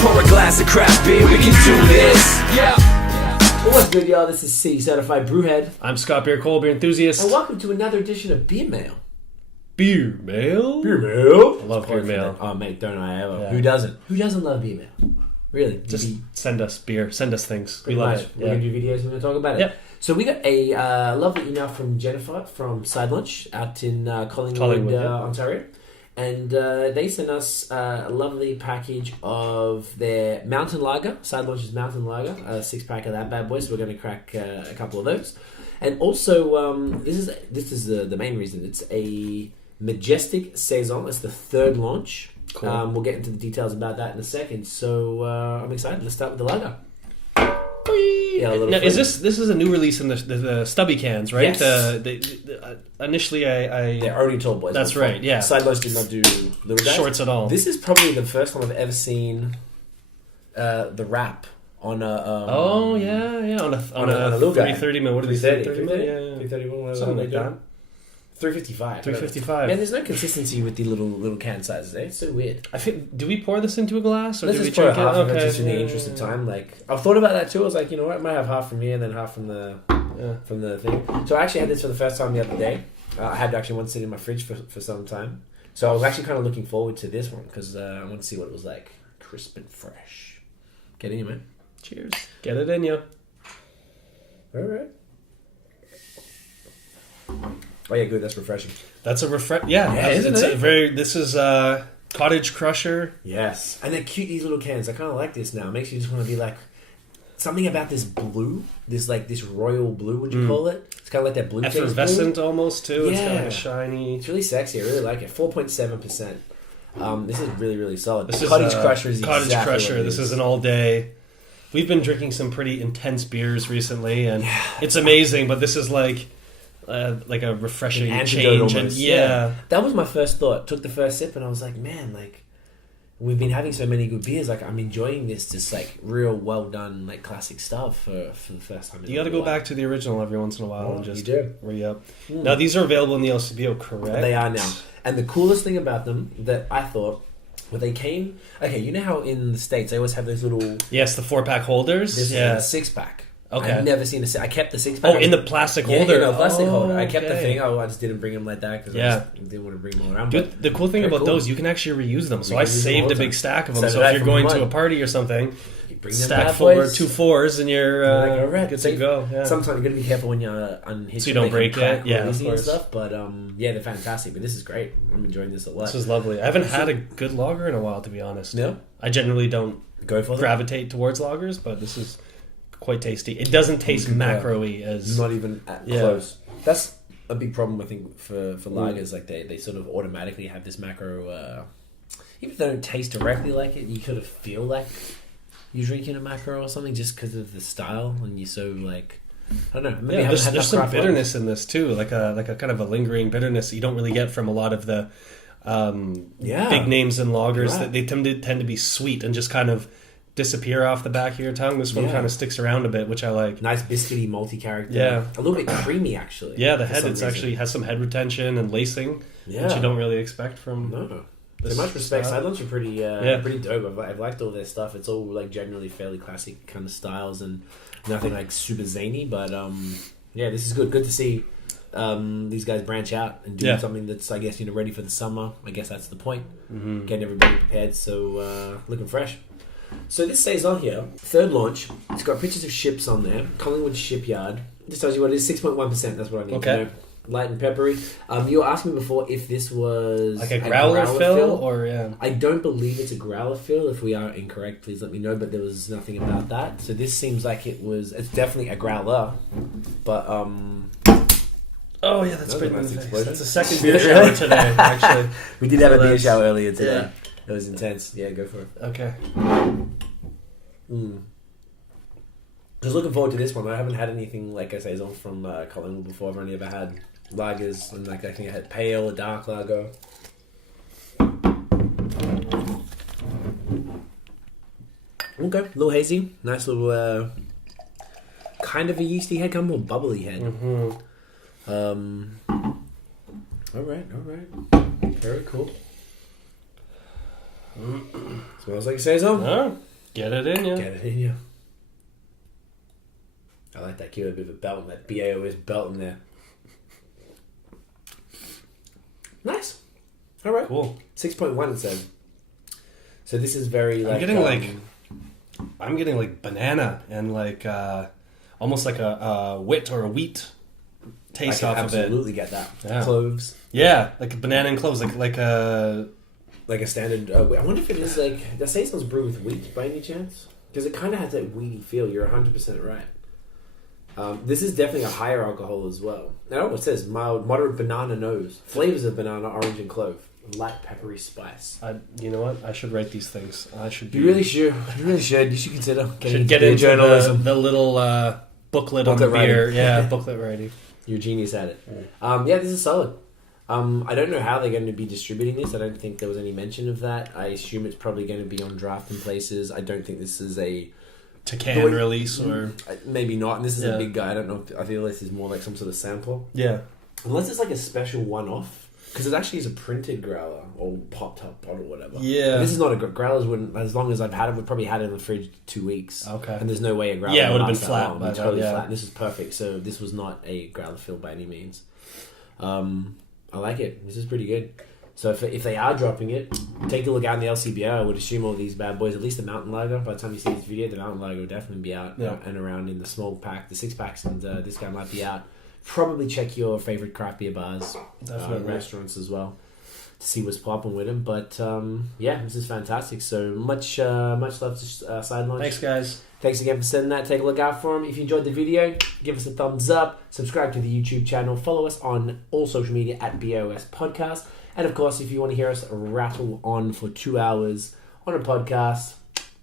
Pour a glass of craft beer, we can do this. Yeah. What's good, y'all? This is C, Certified Brewhead. I'm Scott Beer, Cold Beer Enthusiast. And welcome to another edition of Beer Mail. Beer Mail? Beer Mail? I love Beer Mail. Oh, mate, don't I ever. Yeah. Who doesn't? Who doesn't love Beer Mail? Really? Just send us beer. Send us things. We Pretty love much. it. We're going to do videos and we're going to talk about it. Yep. So we got a lovely email from Jennifer from Side Lunch out in Collingwood, yeah. Ontario. And they sent us a lovely package of their Mountain Lager, Side Lunch's Mountain Lager, a 6-pack of that bad boy. So we're going to crack a couple of those. And also, this is the main reason. It's a Majestic Saison. It's the third launch. Cool. We'll get into the details about that in a second. So I'm excited. Let's start with the lager. Yeah, now, is this is a new release in the stubby cans, right? Yes. Initially, I They're only tall boys. That's right. Yeah. Side Lunch did not do little guys. Shorts at all. This is probably the first time I've ever seen the wrap on a. On a little guy. 330 mil. What did they say? 330 Yeah, 330. Something like that. 355. 355. Man, there's no consistency with the little can sizes. It's so weird. I think. Do we pour this into a glass, or Let's do we just pour drink half it? of it just in the interest of time. Like I've thought about that too. I was like, you know what, I might have half from here and then half from the thing. So I actually had this for the first time the other day. I had actually one sitting in my fridge for some time. So I was actually kind of looking forward to this one because I want to see what it was like, crisp and fresh. Get in you, man. Cheers. Get it in you. All right. Oh yeah, good. That's refreshing. That's a isn't it's it? a very. This is Cottage Crusher. Yes, and they're cute. These little cans. I kind of like this now. It makes you just want to be like something about this blue. This royal blue. Would you call it? It's kind of like that blue. Effervescent almost too. Yeah. It's got like a shiny. It's really sexy. I really like it. 4.7%. This is really, really solid. This Cottage is Crusher is Cottage exactly Crusher. what it This is. is an all day. We've been drinking some pretty intense beers recently, and it's amazing. But this is like a refreshing An change. antidote And almost. Yeah. yeah, That was my first thought. Took the first sip and I was like, man, like we've been having so many good beers. Like I'm enjoying this, just like real well done, like classic stuff for the first time. you got to go back to the original every once in a while and just you do. re-up. Now these are available in the LCBO, correct? They are now. And the coolest thing about them that I thought, when they came, okay, you know how in the States they always have those little Yes, the 4-pack holders. this Yeah. is a 6-pack. Okay. I've never seen I kept the 6-pack. Oh, in the plastic holder. Yeah, plastic holder. I kept the okay. thing. I just didn't bring them like that because I just didn't want to bring them around. Dude, the cool thing Very about cool. those, you can actually reuse them. So You I can use them all saved the a big time. stack of them. So So did I if you're from going mine. to a party or something, You bring them stack bad full boys. 2 4s and you're Like, all right. good So to go. Yeah. Sometimes you got to be careful when you're unhitched. So you don't they can break crack it. Yeah, real of easy and course. stuff. But yeah, they're fantastic. But this is great. I'm enjoying this a lot. This is lovely. I haven't had a good lager in a while, to be honest. No? I generally don't Go for it. gravitate towards lagers, but this is quite tasty. It doesn't taste macro-y as... Not even close. That's a big problem, I think, for lagers. Like they sort of automatically have this macro. Even if they don't taste directly like it, you kind of feel like you're drinking a macro or something just because of the style, and you're so like, I don't know. Maybe I haven't had there's enough some craft bitterness in this too, like a kind of a lingering bitterness that you don't really get from a lot of the big names in lagers. That they tend to be sweet and just kind of disappear off the back of your tongue. This one kind of sticks around a bit, which I like. Nice biscuity, multi-character. Yeah. A little bit creamy, actually. Yeah, the for head some it's reason. actually has some head retention and lacing, which you don't really expect from. No. this So much respect. style. Side Lunch are pretty dope. I've liked all their stuff. It's all like generally fairly classic kind of styles and nothing like super zany. But yeah, this is good. Good to see these guys branch out and do something that's, I guess, ready for the summer. I guess that's the point. Getting everybody prepared. So looking fresh. So this Saison here, third launch. It's got pictures of ships on there. Collingwood shipyard. This tells you what it is. 6.1%. That's what I need to know. Light and peppery. You were asking me before if this was Like a growler fill or I don't believe it's a growler fill. If we are incorrect, please let me know. But there was nothing about that. So this seems like it was. It's definitely a growler, but Oh yeah, that's That was pretty a nice nice. explosion. That's the second beer shower today, actually. we did have So a beer that's- shower earlier today. yeah. It was intense. Yeah, go for it. Okay. Just looking forward to this one. I haven't had anything like a Saison from Collingwood before. I've only ever had lagers, and like I think I had pale, a dark lager. Okay, a little hazy, nice little kind of a yeasty head, kind of more bubbly head. All right, very cool. Smells like a Saison. Oh, Get it in you. Get it in you. I like that. Give it a bit of a belt, that BAOS belt in there. Nice. All right. Cool. 6.1 it said. So this is very like... I'm getting like banana and like almost like a wit or a wheat taste off of it. I absolutely get that. Yeah. Cloves. Yeah, like a banana and cloves, like a standard... I wonder if it is like... Does Saisons brew with wheat by any chance? Because it kind of has that wheaty feel. You're 100% right. This is definitely a higher alcohol as well. Now it says mild, moderate banana nose. Flavors of banana, orange and clove. Light peppery spice. You know what? I should write these things. I should. You really should. You really should. You should consider getting get into journalism. The little booklet on the beer. Writing. Yeah, booklet writing. You're a genius at it. Yeah, this is solid. I don't know how they're going to be distributing this. I don't think there was any mention of that. I assume it's probably going to be on draft in places. I don't think this is a to-can release or... Maybe not. And this is a big guy. I don't know. I feel this is more like some sort of sample. Yeah. Unless it's like a special one-off. Because it actually is a printed growler or popped up bottle or whatever. Yeah. But this is not a growlers wouldn't, as long as I've had it, we've probably had it in the fridge 2 weeks. Okay. And there's no way a growler it would have been lasts that flat. long. Totally flat. This is perfect. So this was not a growler fill by any means. I like it. This is pretty good. So if they are dropping it, take a look out in the LCBO. I would assume all these bad boys, at least the Mountain Lager, by the time you see this video, the Mountain Lager will definitely be out and around in the small pack, the 6-packs, and this guy might be out. Probably check your favorite craft beer bars, restaurants as well, to see what's popping with them. But yeah, this is fantastic. So much love to Side Launch. Thanks, guys. Thanks again for sending that. Take a look out for them. If you enjoyed the video, give us a thumbs up. Subscribe to the YouTube channel. Follow us on all social media at BAOS Podcast. And of course, if you want to hear us rattle on for 2 hours on a podcast,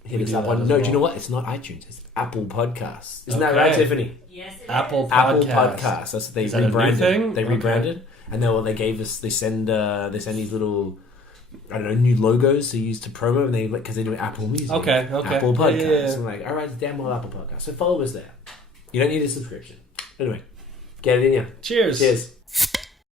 hit us up on... No, do you know what? It's not iTunes. It's Apple Podcasts. Isn't that right, Tiffany? Yes, it Apple is. Apple Podcasts. That's what they rebranded. Thing? They rebranded. And then what they gave us, they send these little... I don't know, new logos to use to promo, and because they're doing Apple Music. Okay. Apple Podcasts. Yeah. I'm like, all right, damn well Apple Podcasts. So follow us there. You don't need a subscription. Anyway, get it in ya. Cheers. Cheers.